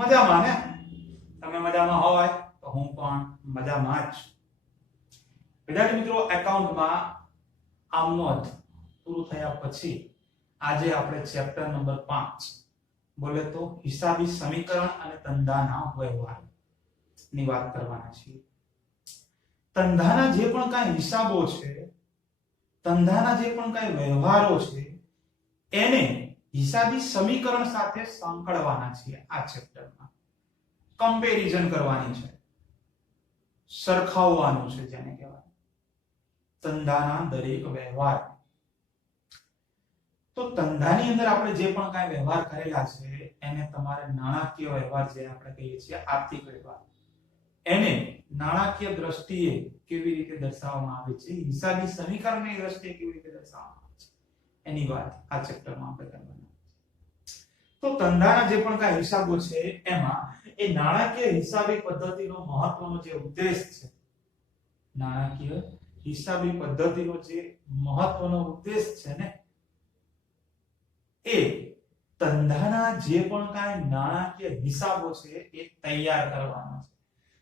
મજામાં ને? તમે મજામાં હોય તો હું પણ મજામાં જ છું. વિદ્યાર્થી મિત્રો, એકાઉન્ટમાં આમનોંધ પૂરું થયા પછી આજે આપણે ચેપ્ટર નંબર 5 બોલે તો હિસાબી સમીકરણ અને ધંધાના વ્યવહાર ની વાત કરવાના છીએ. ધંધાના જે પણ કાંઈ હિસાબો છે, ધંધાના જે પણ કાંઈ વ્યવહારો છે, એને હિસાબી સમીકરણ સાથે સંકળવાના છીએ. આ ચેપ્ટરમાં કમ્પેરિઝન કરવાની છે, સરખાવવાનું છે, જેને કહેવાય ધંધાના દરેક વ્યવહાર. તો ધંધાની અંદર આપણે જે પણ કાંઈ વ્યવહાર કરેલા છે એને તમારે નાણાકીય વ્યવહાર જે આપણે કહીએ છીએ, આર્થિક વ્યવહાર, એને નાણાકીય દ્રષ્ટિએ કેવી રીતે દર્શાવવામાં આવે છે, હિસાબી સમીકરણની દ્રષ્ટિએ કેવી રીતે દર્શાવવામાં આવે છે, એની વાત આ ચેપ્ટરમાં આપણે કરવાના. તો ધંધાના જે પણ કાંઈ હિસાબો છે એમાં એ નાણાકીય હિસાબી પદ્ધતિનો મહત્વનો જે ઉદ્દેશ છે, નાણાકીય હિસાબી પદ્ધતિનો જે મહત્વનો ઉદ્દેશ છે ને, એ ધંધાના જે પણ કાંઈ નાણાકીય હિસાબો છે એ તૈયાર કરવાનો છે.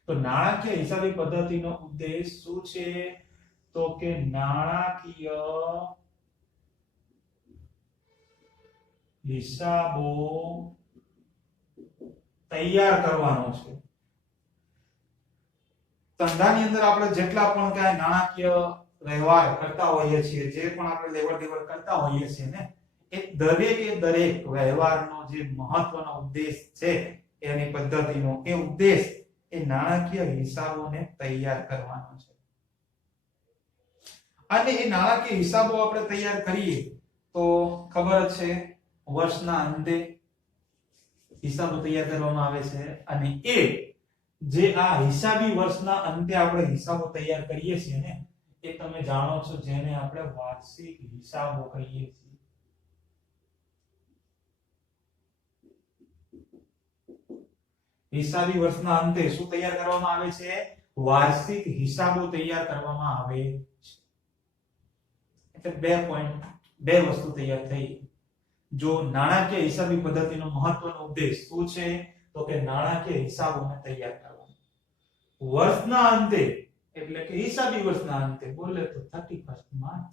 તો નાણાકીય હિસાબી પદ્ધતિનો ઉદ્દેશ શું છે? તો કે નાણાકીય હિસાબો તૈયાર કરવાનો છે. ધંધાની અંદર આપણે જેટલા પણ કાંઈ નાણાકીય વ્યવહાર કરતા હોઈએ છીએ, જે પણ આપણે લેવડ દેવડ કરતા હોઈએ છીએ ને, એ દરેક વ્યવહારનો જે મહત્વનો ઉદ્દેશ છે, એની પદ્ધતિનો એ ઉદ્દેશ એ નાણાકીય હિસાબોને તૈયાર કરવાનો છે. અને એ નાણાકીય હિસાબો આપણે તૈયાર કરીએ તો ખબર જ છે, વર્ષના અંતે હિસાબો તૈયાર કરવામાં આવે છે. અને એ જે આ હિસાબી વર્ષના અંતે આપણે હિસાબો તૈયાર કરીએ છીએ ને, એ તમે જાણો છો, જેને આપણે વાર્ષિક હિસાબો કહીએ છીએ. હિસાબી વર્ષના અંતે શું તૈયાર કરવામાં આવે છે? વાર્ષિક હિસાબો તૈયાર કરવામાં આવે છે. એટલે 2 પોઈન્ટ, 2 વસ્તુ તૈયાર થઈ. જો નાણાકીય હિસાબી પદ્ધતિનો મહત્વનો ઉદ્દેશ શું છે? તો કે નાણાકીય હિસાબોને તૈયાર કરવાનો. વર્ષના અંતે એટલે કે હિસાબી વર્ષના અંતે બોલે તો 31 માર્ચ.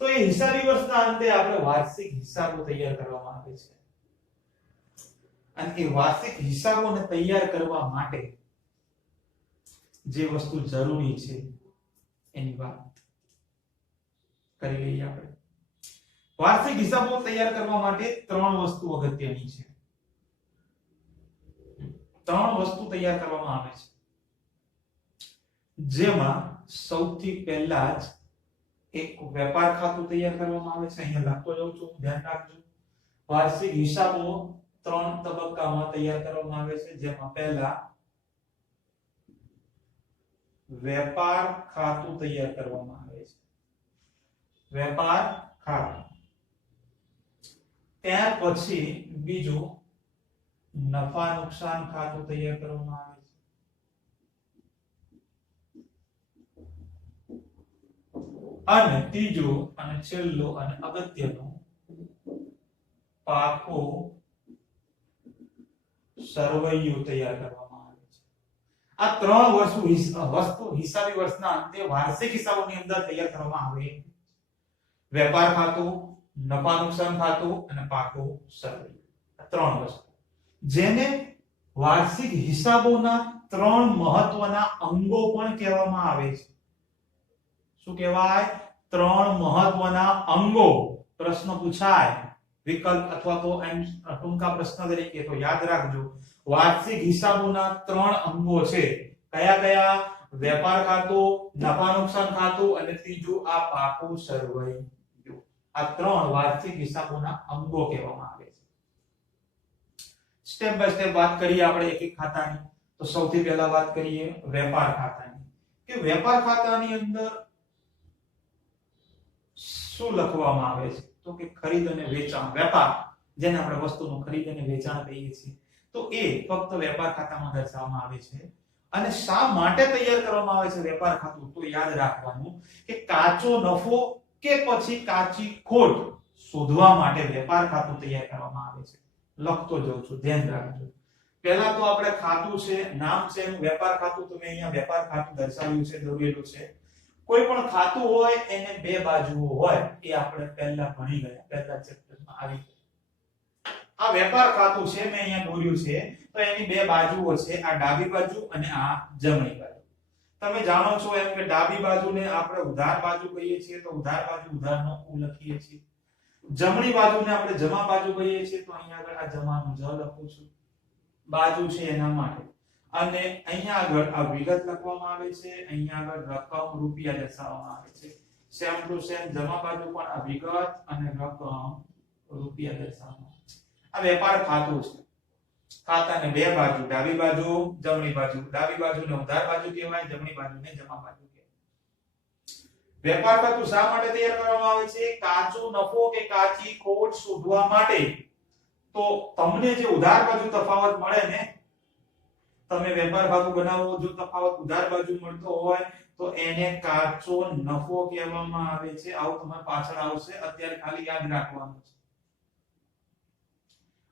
તો એ હિસાબી વર્ષના અંતે આપણે વાર્ષિક હિસાબો તૈયાર કરવામાં આવે છે. અને એ વાર્ષિક હિસાબોને તૈયાર કરવા માટે જે વસ્તુ જરૂરી છે એની વાત કરી લઈએ આપણે. વાર્ષિક હિસાબો તૈયાર કરવા માટે 3 વસ્તુ અગત્યની છે. 3 વસ્તુ તૈયાર કરવામાં આવે છે, જેમાં સૌથી પહેલા જ એક વેપાર ખાતું તૈયાર કરવામાં આવે છે. અહીંયા લખતો જાઉં છું, ધ્યાન રાખજો. વાર્ષિક હિસાબો 3 તબક્કામાં તૈયાર કરવામાં આવે છે, જેમાં પહેલા વેપાર ખાતું તૈયાર કરવામાં આવે છે. વેપાર ખાતું. ત્યાર પછી બીજું નફા નુકસાન ખાતું તૈયાર કરવામાં આવે છે. અને ત્રીજું અને છેલ્લું અને અગત્યનું પાકો સરવૈયું તૈયાર કરવામાં આવે છે. આ 3 વસ્તુ હિસાબી વર્ષના અંતે વાર્ષિક હિસાબોની અંદર તૈયાર કરવામાં આવે. વેપાર ખાતું, નફા નુકસાન ખાતું અને પાકો સરવૈયું. આ 3 વસ્તુ, જેને વાર્ષિક હિસાબોના 3 મહત્વના અંગો પણ કહેવામાં આવે છે. શું કહેવાય? 3 મહત્વના અંગો. પ્રશ્ન પૂછાય વિકલ્પ અથવા તો એમ ટૂંકા પ્રશ્ન તરીકે, તો યાદ રાખજો, વાર્ષિક હિસાબોના 3 અંગો છે. કયા કયા? વેપાર ખાતું, નફા નુકસાન ખાતું અને ત્રીજું આ પાકો સરવૈયું. આ 3 વાર્ષિક હિસાબોના અંગો કહેવામાં આવે છે. સ્ટેપ બાય સ્ટેપ વાત કરીએ આપણે એક એક ખાતાની. તો સૌથી પહેલા વાત કરીએ વેપાર ખાતાની. કે વેપાર ખાતાની અંદર શું લખવામાં આવે છે? તો કે ખરીદ અને વેચાણ, વેપાર, જેને આપણે વસ્તુનું ખરીદ અને વેચાણ કહીએ છીએ, તો એ ફક્ત વેપાર ખાતામાં દર્શાવવામાં આવે છે. અને શા માટે તૈયાર કરવામાં આવે છે વેપાર ખાતું? તો યાદ રાખવાનું કે કાચો નફો કે પછી કાચી ખોટ શોધવા માટે વેપાર ખાતું તૈયાર કરવામાં આવે છે. લખતો જઉં છું, ધ્યાન રાખજો. પહેલા તો આપણે ખાતું છે, નામ છે એનું વેપાર ખાતું, તો મેં અહીંયા વેપાર ખાતું દર્શાવ્યું છે, દોરેલું છે. કોઈ પણ ખાતું હોય એને બે બાજુઓ હોય, એ આપણે પહેલા ભણી ગયા, પહેલા ચેપ્ટરમાં આવી ગયા. આ વેપાર ખાતું છે, મેં અહીંયા દોર્યું છે, તો એની બે બાજુઓ છે, આ ડાબી બાજુ અને આ જમણી બાજુ. તમે જાણો છો એમ કે ડાબી બાજુને આપણે ઉધાર બાજુ કહીએ છીએ, તો ઉધાર બાજુ ઉધારનો ઉ લખીએ છીએ. જમણી બાજુને આપણે જમા બાજુ કહીએ છીએ, તો અહીંયા આગળ આ જમાનું જ લખું છું, બાજુ છે એના માટે. અને અહીંયા આગળ આ વિગત લખવામાં આવે છે, અહીંયા આગળ રકમ રૂપિયા દર્શાવવામાં આવે છે. સેમ ટુ સેમ જમા બાજુ પણ આ વિગત અને રકમ રૂપિયા દર્શાવવામાં આવે છે. આ વેપાર ખાતું છે. ખાતાને બે બાજુ, ડાબી બાજુ જમણી બાજુ, ડાબી બાજુને ઉધાર બાજુ કહેવાય, જમણી બાજુને જમા બાજુ કહેવાય. વેપાર ખાતું શા માટે તૈયાર કરવામાં આવે છે? કાચો નફો કે કાચી ખોટ શોધવા માટે. તો તમને જે ઉધાર બાજુ તફાવત મળે ને, તમે વેપાર ખાતું બનાવો, જો તફાવત ઉધાર બાજુ મળતો હોય તો એને કાચો નફો કહેવામાં આવે છે. આવું તમારે પાછળ આવશે, અત્યારે ખાલી યાદ રાખવાનું છે.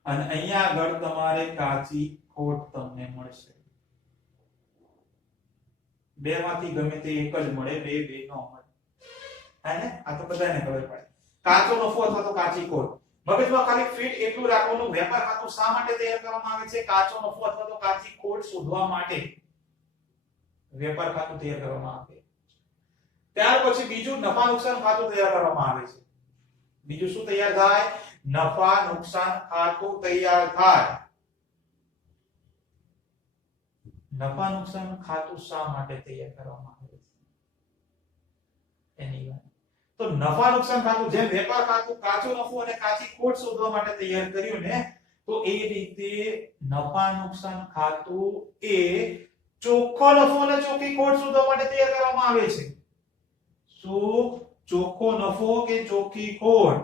અને અહીંયા આગળ તમારે કાચી ખોટ તમને મળશે. બે માંથી ગમે તે એક જ મળે, બે નો મળે. હે ને? આ તો બધાને ખબર પડે. કાચો નફો અથવા તો કાચી ખોટ. મગજમાં ખાલી ફિટ એટલું રાખવાનું, વેપાર ખાતું શા માટે તૈયાર કરવામાં આવે છે? કાચો નફો અથવા તો કાચી ખોટ શોધવા માટે વેપાર ખાતું તૈયાર કરવામાં આવે. ત્યાર પછી બીજું નફા નુકસાન ખાતું તૈયાર કરવામાં આવે છે. બીજું શું તૈયાર થાય? નફા નુકસાન ખાતું તૈયાર થાય. નફા નુકસાન ખાતું શા માટે તૈયાર કરવામાં આવે છે? એની વાત. તો નફા નુકસાન ખાતું જેમ વેપાર ખાતું કાચો નફો અને કાચી ખોટ શોધવા માટે તૈયાર કર્યું ને, તો એ રીતે નફા નુકસાન ખાતું એ ચોખ્ખો નફો અને ચોખ્ખી ખોટ શોધવા માટે તૈયાર કરવામાં આવે છે. શું? ચોખ્ખો નફો કે ચોખ્ખી ખોટ?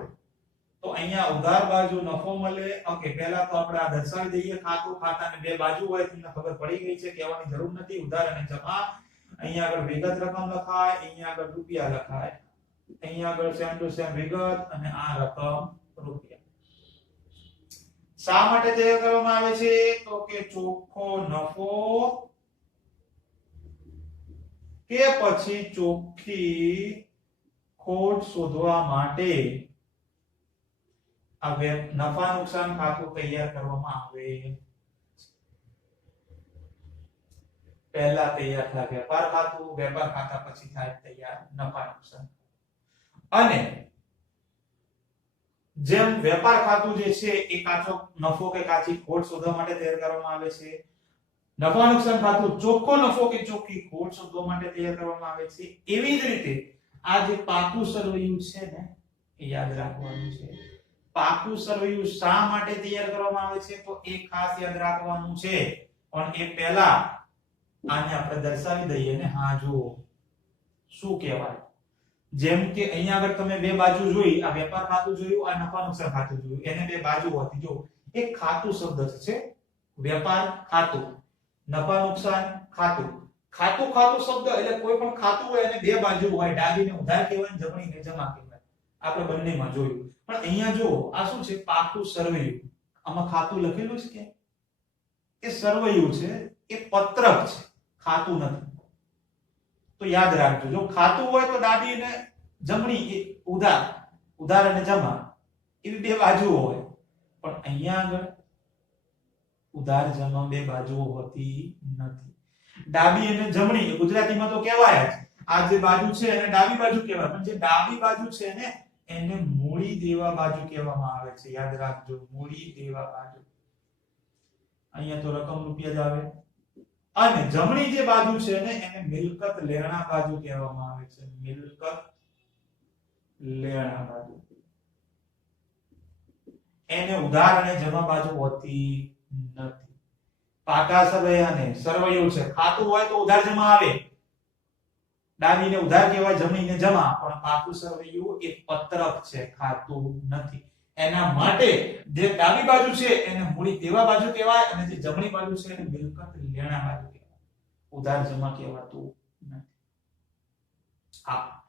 તો અહીંયા ઉધાર બાજુ નફો મળે. ઓકે, પહેલા તો આપણે આ દર્શાવી દઈએ. ખાતું, ખાતાને બે બાજુ હોય, તમને ખબર પડી ગઈ છે, કહેવાની જરૂર નથી. ઉધાર અને જમા. અહીંયા આગળ વિગત રકમ લખાય, અહીંયા આગળ રૂપિયા લખાય, અહીંયા આગળ સેમ ટુ સેમ વિગત અને આ રકમ રૂપિયા. શા માટે તૈયાર કરવામાં આવે છે? તો કે ચોખ્ખો નફો કે પછી ચોખ્ખી ખોટ શોધવા માટે આ નફા નુકસાન ખાતું તૈયાર કરવામાં આવે. પહેલા તૈયાર થાય વેપાર ખાતું, વેપાર ખાતા પછી થાય તૈયાર નફા નુકસાન. અને જેમ વેપાર ખાતું જે છે એ કાચો નફો કે કાચી ખોટ શોધવા માટે તૈયાર કરવામાં આવે છે, નફા નુકસાન ખાતું ચોખ્ખો નફો કે ચોખ્ખી ખોટ શોધવા માટે તૈયાર કરવામાં આવે છે. એવી જ રીતે આ જે પાકું સરવૈયું છે ને, એ યાદ રાખવાનું છે. પાકું સરવૈયું શા માટે તૈયાર કરવામાં આવે છે? તો એ ખાસ યાદ રાખવાનું છે. પણ એ પહેલા આને આપણે દર્શાવી દઈએ ને. હા, જુઓ શું કહેવાય. જેમ કે અહીંયા આગળ તમે બે બાજુ જોઈ, આ વેપાર ખાતું જોયું, આ નફા નુકસાન ખાતું જોયું, એને બે બાજુ હતી. જો એક ખાતું શબ્દ છે, વેપાર ખાતું, નફા નુકસાન ખાતું. ખાતું ખાતું શબ્દ એટલે કોઈ પણ ખાતું હોય એને બે બાજુ હોય, ડાબીને ઉધાર કહેવાય, જમણીને જમા કહેવાય. આપણે બંનેમાં જોયું. પણ અહીંયા જો આ શું છે? પાકું સરવૈયું. આમાં ખાતું લખેલું છે કે એ સરવૈયું છે, એ પત્રક છે, ખાતું નથી. તો યાદ રાખજો, જો ખાતું હોય તો ડાબી અને જમણી, એ ઉધાર, ઉધાર અને જમા, એવી બે બાજુઓ હોય. પણ અહીંયા આગળ ઉધાર જમા બે બાજુઓ હોતી નથી. ડાબી અને જમણી ગુજરાતીમાં તો કહેવાય જ. આ જે બાજુ છે એને ડાબી બાજુ કહેવાય, પણ જે ડાબી બાજુ છે ને એને મૂડી દેવા બાજુ કહેવામાં આવે છે. યાદ રાખજો, મૂડી દેવા બાજુ. અહીંયા તો રકમ રૂપિયા જ આવે. અને જમણી જે બાજુ છે ને એને મિલકત લેણા બાજુ કહેવામાં આવે છે. મિલકત લેણા બાજુ. એને ઉધાર અને જમા બાજુ હોતી નથી. પાકા સરવૈયાને સરવૈયું છે, ખાતું હોય તો ઉધાર જમા આવે, ડાબીને ઉધાર કહેવાય, જમણીને જમા. પણ પાકું સરવૈયું એ પત્રક છે, ખાતું નથી. એના માટે જે ડાબી બાજુ છે એને મૂડી દેવા બાજુ કહેવાય, અને જે જમણી બાજુ છે એને મિલકત લેણા બાજુ કહેવાય. ઉધાર જમા કહેવાતું નથી. હા,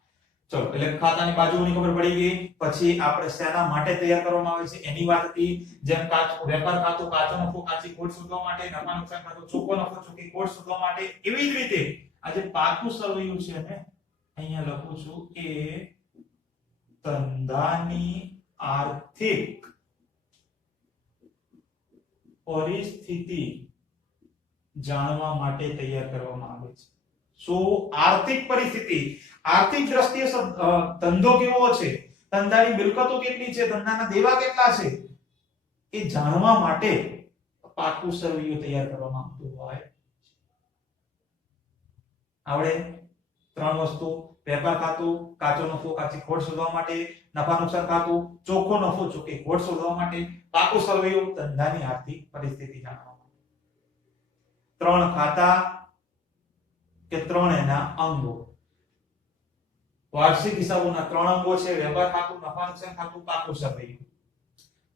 ચલો એટલે ખાતાની બાજુઓની ખબર પડી ગઈ. પછી આપણે શેના માટે તૈયાર કરવામાં આવે છે એની વાત હતી. જેમ વેપાર ખાતું કાચો નફો કાચી ખોટ શોધવા માટે, નફા નુકસાન ખાતું ચોખ્ખો નફો ચોખ્ખી ખોટ શોધવા માટે. એવી જ રીતે આ જે પાકું સરવૈયું છે ને અહીંયા લખું છું એ ધંધાની આર્થિક પરિસ્થિતિ જાણવા માટે તૈયાર કરવામાં આવે છે. શું? આર્થિક પરિસ્થિતિ. આર્થિક દ્રષ્ટિએ ધંધો કેવો છે, ધંધાની મિલકતો કેટલી છે, ધંધાના દેવા કેટલા છે એ જાણવા માટે પાકું સરવૈયું તૈયાર કરવામાં આવતું હોય. આવડે? ત્રણ વસ્તુ: વેપાર ખાતું કાચો નફો કાચી ખોટ શોધવા માટે, નફા નુકસાન ખાતું ચોખ્ખો નફો ચોખ્ખી ખોટ શોધવા માટે, પાકું સરવૈયું ધંધાની આર્થિક પરિસ્થિતિ જાણવા માટે. ત્રણ ખાતા કે ત્રણ એના અંગો. વાર્ષિક હિસાબોના ત્રણ અંગો છે: વેપાર ખાતું, નફા નુકસાન ખાતું, પાકું સરવૈયું.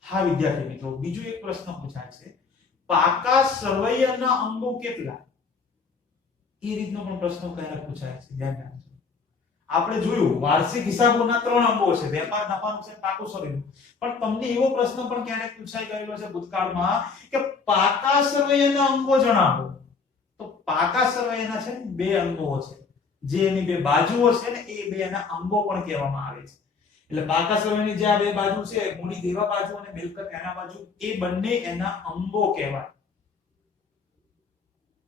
હા વિદ્યાર્થી મિત્રો, બીજો એક પ્રશ્ન પૂછાય છે, પાકા સરવૈયાના અંગો કેટલા? એ રીતનો પણ પ્રશ્ન ક્યારેક પૂછાય છે, ધ્યાન રાખજો. આપણે જોયું વાર્ષિક હિસાબોના ત્રણ અંગો છે: વેપાર, નફા નુકસાન, પાકું સરવૈયું. પણ તમને એવો પ્રશ્ન પણ ક્યારેક પૂછાઈ ગયેલો છે ભૂતકાળમાં કે પાકા સરવૈયાના અંગો જણાવો. તો પાકા સરવૈયાના છે ને બે અંગો છે, જે એની બે બાજુઓ છે ને એ બે એના અંગો પણ કહેવામાં આવે છે. એટલે પાકા સરવૈયાની જે આ બે બાજુ છે, મૂડી દેવા બાજુ અને મિલકત એના બાજુ, એ બંને એના અંગો કહેવાય.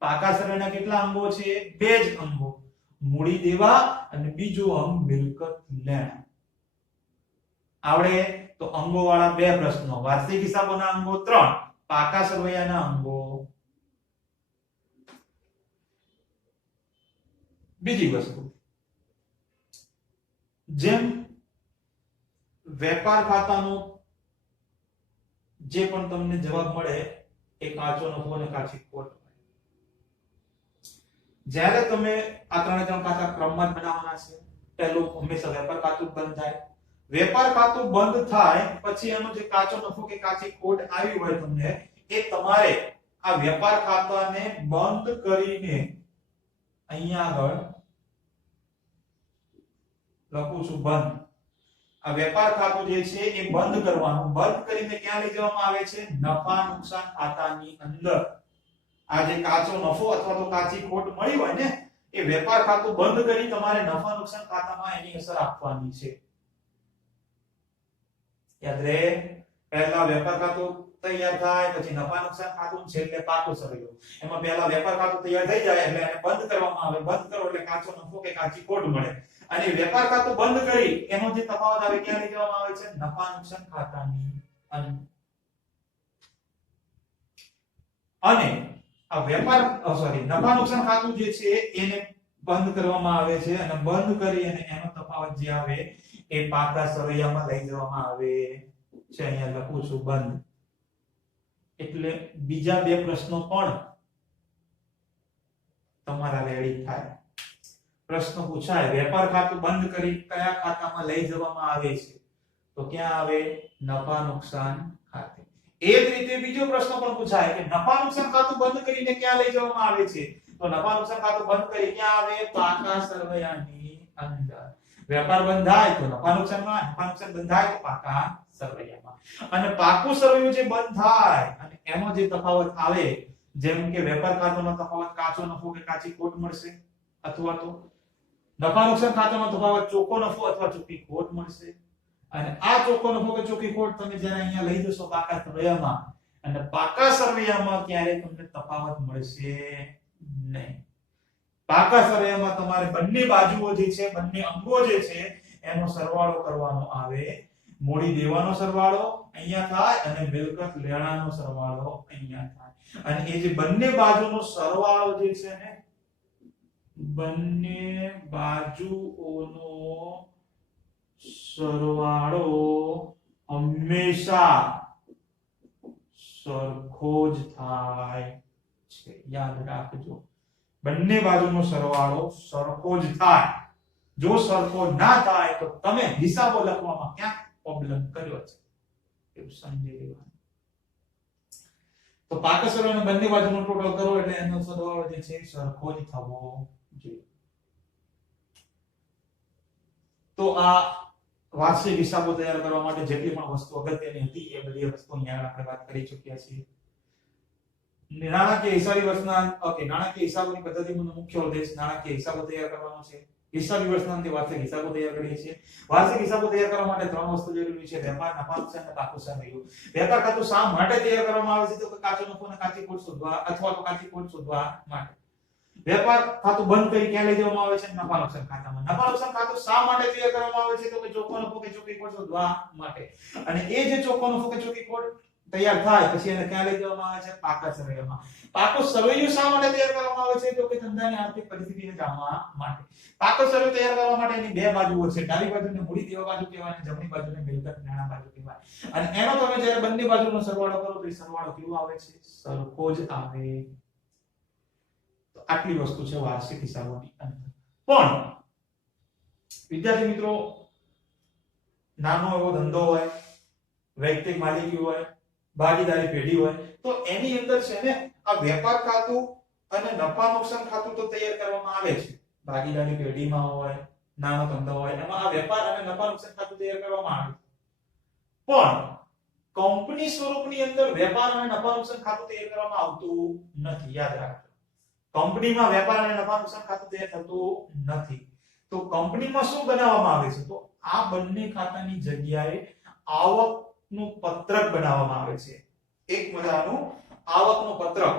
પાકા સરવૈયાના કેટલા અંગો છે? બે જ અંગો: મૂડી દેવા અને બીજું અંગ મિલકત લેણા. આવડે? તો અંગો વાળા બે પ્રશ્નો. વાર્ષિક હિસાબોના અંગો 3, પાકા સરવૈયાના અંગો. બીજી વસ્તુ, જેમ વેપાર ખાતાનો જે પણ તમને જવાબ મળે એ કાચો નફો અને કાચી ખોટ. જ્યારે તમે આ ત્રણે ત્રણ ખાતા ક્રમમાં જ બનાવવાના છે. પહેલું હંમેશા વેપાર ખાતું બંધ થાય. વેપાર ખાતું બંધ થાય પછી એનો જે કાચો નફો કે કાચી ખોટ આવી હોય તમને, એ તમારે આ વેપાર ખાતાને બંધ કરીને અહીંયા આગળ લખું છું બંધ. આ વેપાર ખાતું જે છે એ બંધ કરવાનું. બંધ કરીને ક્યાં લઈ જવામાં આવે છે? નફા નુકસાન ખાતાની અંદર. આ જે કાચો નફો અથવા તો કાચી ખોટ મળી હોય ને, એ વેપાર ખાતું બંધ કરી તમારે નફા નુકસાન ખાતામાં એની અસર આપવાની છે. યાદ રહે? પહેલા વેપાર ખાતું તૈયાર થાય, પછી નફા નુકસાન ખાતું, છેલ્લે પાકું સરવૈયું. એમાં પહેલા વેપાર ખાતું તૈયાર થઈ જાય એટલે એને બંધ કરવામાં આવે. બંધ કરો એટલે કાચો નફો કે કાચી ખોટ મળે. અને વેપાર ખાતું બંધ કરી એનો જે તફાવત આવે ક્યાં લઈ જવામાં આવે છે? નફા નુકસાન ખાતાની અંદર. અને આ વેપાર નફા નુકસાન ખાતું જે છે એને બંધ કરવામાં આવે છે, અને બંધ કરી અને એનો તફાવત જે આવે એ પાકા સરવૈયામાં લઈ જવામાં આવે છે. અહીંયા લખું છું બંધ. એટલે બીજા બે પ્રશ્નો પણ તમારા રેડી થાય. પ્રશ્ન પૂછાય વેપાર ખાતું બંધ કરી કયા ખાતામાં લઈ જવામાં આવે છે? તો ક્યાં આવે? નફા નુકસાન ખાતે. એ જ રીતે બીજો પ્રશ્ન પણ પૂછાય કે નફા નુકસાન ખાતું બંધ કરીને ક્યાં લઈ જવામાં આવે છે? તો નફા નુકસાન ખાતું બંધ કરી ક્યાં આવે? પાકા સરવૈયાની અંદર. વેપાર બંધ થાય તો નફા નુકસાનમાં, નફા નુકસાન બંધ થાય તો પાકા સરવૈયામાં. અને પાકું સરવૈયું જે બંધ થાય અને એનો જે તફાવત આવે, જેમ કે વેપાર ખાતાનો તફાવત કાચો નફો કે કાચી ખોટ મળશે, અથવા તો નફા નુકસાન ખાતાનો તફાવત ચોખ્ખો નફો અથવા ચોખ્ખી ખોટ મળશે. અને આ ચોખ્ખો નફો કે ચોખ્ખી ખોટ તમે જ્યારે અહીંયા લઈ જશો પાકા સરવૈયામાં, અને પાકા સરવૈયામાં ક્યારે તમને તફાવત મળશે નહીં. પાકા સરવૈયામાં તમારે બંને બાજુઓ જે છે, બંને અંગો જે છે એનો સરવાળો કરવાનો આવે. મૂડી દેવાનો સરવાળો અહીંયા થાય અને મિલકત લેણાનો સરવાળો અહીંયા થાય. અને એ જે બંને બાજુનો સરવાળો જે છે ને, બંને બાજુઓનો સરવાળો હંમેશા સરખો જ થાય છે. યાદ રાખજો, બંને બાજુનો સરવાળો સરખો જ થાય. જો સરખો ના થાય તો તમે હિસાબો લખવામાં ક્યાંક પ્રોબ્લેમ કર્યો છે, એવું સમજી લેવાનું. તો પાકા સરવાળાનો બંને બાજુનો ટોટલ કરો એટલે એનો સરવાળો જે છે સરખો જ થવો જોઈએ. તો આ વાર્ષિક હિસાબો તૈયાર કરવા માટે જેટલી પણ વસ્તુ અગત્યની હતી એ બધી વસ્તુ અહીંયા આપણે વાત કરી ચૂક્યા છીએ. નાણાકીય હિસાબી વર્ષના નાણાકીય હિસાબોની પદ્ધતિનો મુખ્ય ઉદ્દેશ નાણાકીય હિસાબો તૈયાર કરવાનો છે. હિસાબી વર્ષના અંતે વાર્ષિક હિસાબો તૈયાર કરીએ છીએ. વાર્ષિક હિસાબો તૈયાર કરવા માટે ત્રણ વસ્તુ જરૂરી છે: વેપાર, નફા નુકસાન અને પાકું સામગ્રી. વેપાર ખાતું શા માટે તૈયાર કરવામાં આવે છે? તો કાચો નફો અને કાચી ખોટ શોધવા અથવા તો કાચી ખોટ શોધવા માટે. વેપાર ખાતું બંધ કરી ક્યાં લઈ જવામાં આવે છે? નફા નુકસાન ખાતામાં. નફા નુકસાન ખાતું શા માટે તૈયાર કરવામાં આવે છે? તો કે ચોખ્ખો નફો કે ચોખ્ખી ખોટ શોધવા માટે. અને એ જે ચોખ્ખો નફો કે ચોખ્ખી ખોટ તૈયાર થાય પછી એને ક્યાં લઈ જવામાં આવે છે? પાકા સરવૈયામાં. પાકો સરવૈયો શા માટે તૈયાર કરવામાં આવે છે? તો કે ધંધાની આર્થિક પરિસ્થિતિને જાણવા માટે. પાકો સરવૈયો તૈયાર કરવા માટે એની બે બાજુઓ છે. ડાબી બાજુને મૂડી દેવા બાજુ કહેવાય અને જમણી બાજુને મિલકત નાણાં બાજુ કહેવાય. અને એનો તમે જ્યારે બંને બાજુનો સરવાળો કરો તો એ સરવાળો કેવો આવે છે? સરખો જ આવે. તો આટલી વસ્તુ છે વાર્ષિક હિસાબોની અંદર. પણ વિદ્યાર્થી મિત્રો, નાનો એવો ધંધો હોય, વૈયક્તિક માલિકી હોય, ભાગીદારી પેઢી હોય, તો એની અંદર છે ને આ વેપાર ખાતું અને નફા નુકસાન ખાતું તો તૈયાર કરવામાં આવે છે. ભાગીદારી પેઢીમાં હોય, નાનો ધંધો હોય, એમાં આ વેપાર અને નફા નુકસાન ખાતું તૈયાર કરવામાં આવે છે. પણ કંપની સ્વરૂપની અંદર વેપાર અને નફા નુકસાન ખાતું તૈયાર કરવામાં આવતું નથી. યાદ રાખજો, કંપનીમાં વેપાર અને નફા નુકસાન ખાતું તૈયાર થતું નથી. તો કંપનીમાં શું બનાવવામાં આવે છે? તો આ બંને ખાતાની જગ્યાએ આવકનું પત્રક બનાવવામાં આવે છે. એક મજાનું આવકનું પત્રક,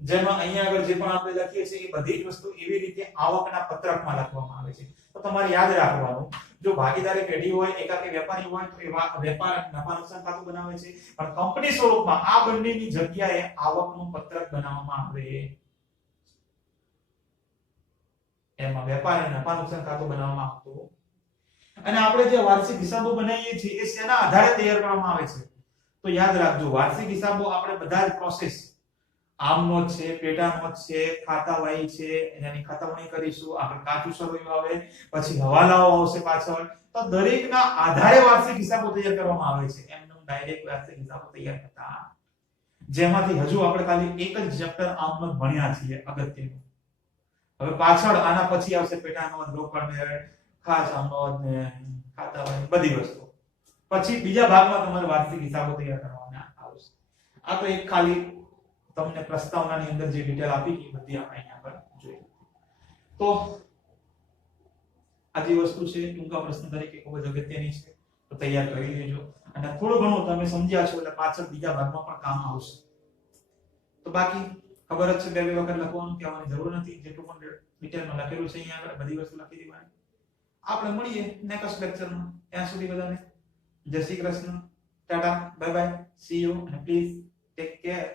જેમાં અહીંયા આગળ જે પણ આપણે લખીએ છીએ એ બધી જ વસ્તુ એવી રીતે આવકના પત્રકમાં લખવામાં આવે છે. તો તમારે યાદ રાખવાનું, જો ભાગીદારી પેઢી હોય, એકાકી વેપારી હોય તો એ વેપાર અને નફા નુકસાન ખાતું બનાવે છે. પણ કંપની સ્વરૂપમાં આ બંનેની જગ્યાએ આવકનું પત્રક બનાવવામાં આવે. એમાં વેપાર અને નફા નુકસાન ખાતું બનાવવામાં આવતું. અને આપણે જે વાર્ષિક હિસાબો બનાવીએ છીએ એ શેના આધારે તૈયાર કરવામાં આવે છે? તો યાદ રાખજો, વાર્ષિક હિસાબો આપણે બધા જ પ્રોસેસ, આમનો છે, પેટાનો છે, ખાતાવાહી છે, એની ખાતાવણી કરીશું, આપણે કાચું સરવૈયું આવે, પછી હવાલાઓ આવશે પાછળ, તો દરેકના આધારે વાર્ષિક હિસાબો તૈયાર કરવામાં આવે છે. એમનો ડાયરેક્ટ વાર્ષિક હિસાબો તૈયાર થતા, જેમાંથી હજુ આપણે ખાલી એક જ ચેપ્ટર આમનો ભણ્યા છીએ અગત્યનું. હવે પાછળ આના પછી આવશે પેટાનો, રોકડ મેળવ, ખાસ આમનો ને ખાતાવાહી, બધી વસ્તુ પછી બીજા ભાગમાં તમારે વાર્ષિક હિસાબો તૈયાર કરવાના આવશે. આ તો એક ખાલી તમને પ્રસ્તાવનાની અંદર જે ડિટેલ આપી એ બધી આપણે અહીંયા પર જોઈ. તો આ જે વસ્તુ છે ટૂંકા પ્રશ્ન તરીકે ખૂબ જ અગત્યની છે, તો તૈયાર કરી લેજો. અને થોડું ઘણું તમે સમજ્યા છો એટલે પાછળ બીજા ભાગમાં પણ કામ આવશે. તો બાકી ખબર જ છે, બે વખત લખવાનું કહેવાની જરૂર નથી. જેટલું પણ ડિટેલમાં લખેલું છે અહીંયા આગળ બધી વસ્તુ લખી દેવાની. આપણે મળીએ નેક્સ્ટ લેક્ચરમાં. ત્યાં સુધી બધાને જય Shri Krishna, Tata, bye bye, C you, અને પ્લીઝ ટેક કેર.